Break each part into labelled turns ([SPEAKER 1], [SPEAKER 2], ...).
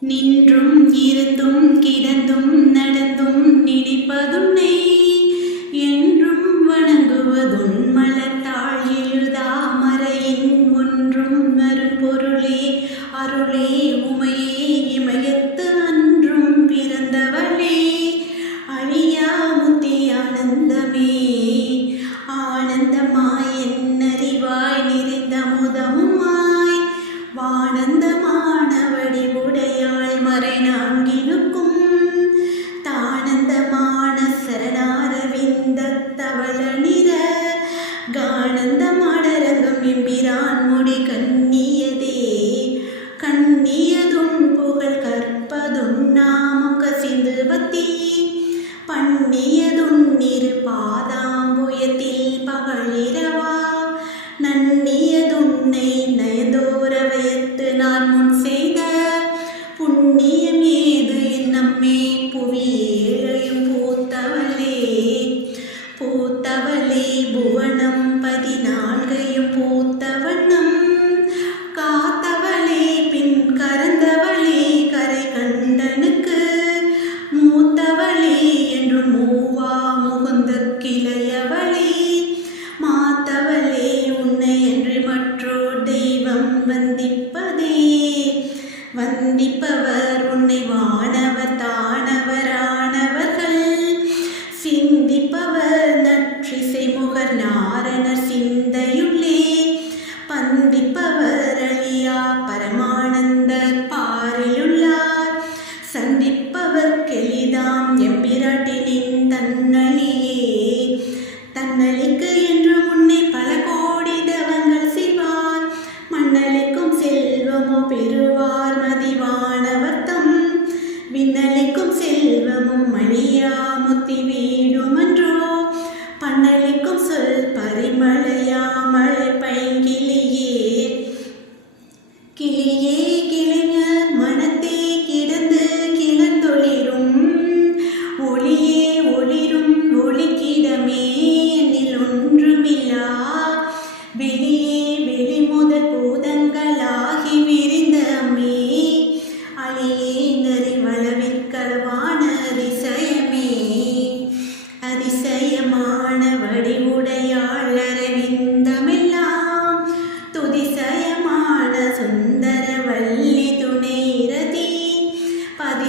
[SPEAKER 1] நின்றும் இருந்தும் கிடந்தும் நடந்தும் நினைப்பதும் நெய். என்றும் வணங்குவதும் மலத்தாள் எழுதா மறையின் ஒன்றும் அருள் அருளே உமையே one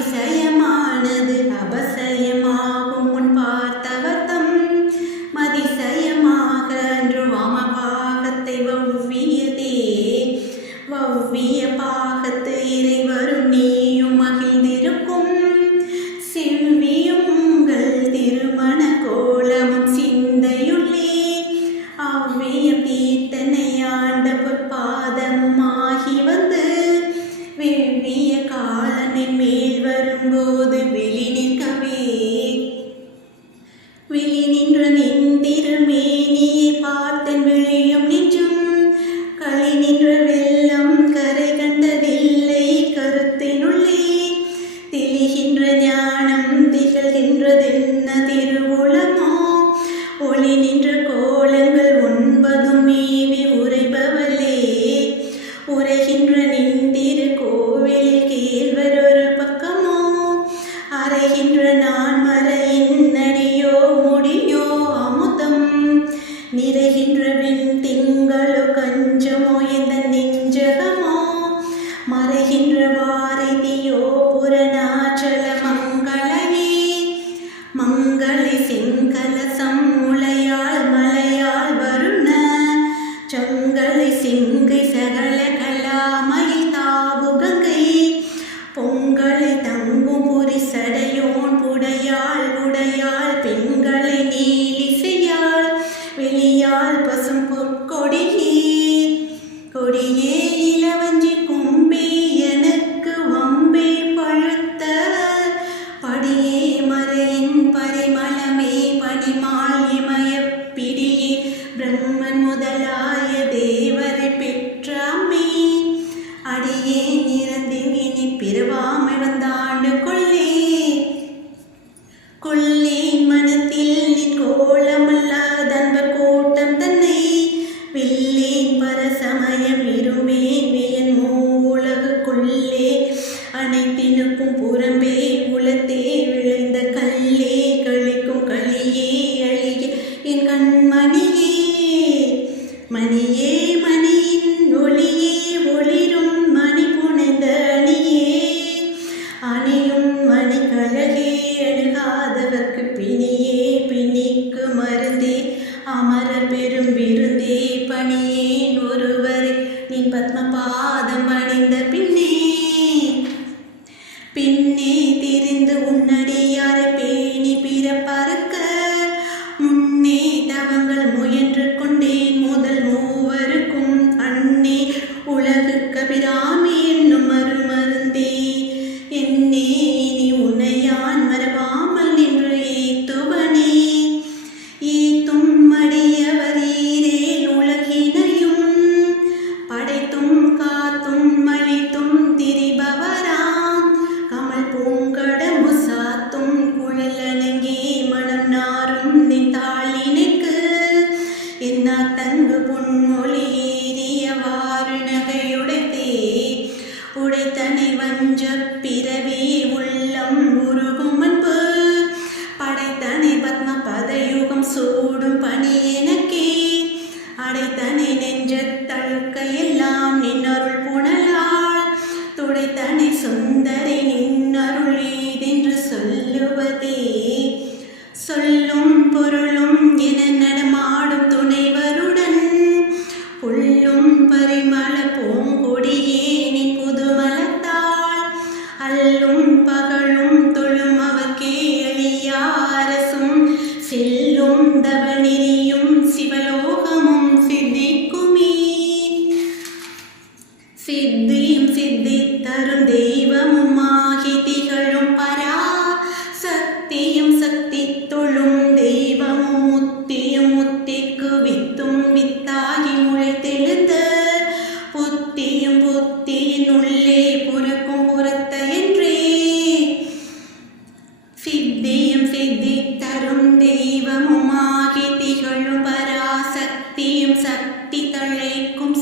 [SPEAKER 1] அதிசயமானது அபசயமா வரும்போது வெளி சித்தியும் சித்தி தரும் தெய்வமுமாகி திகழும் பராசக்தியும் சக்தி தழைக்கும்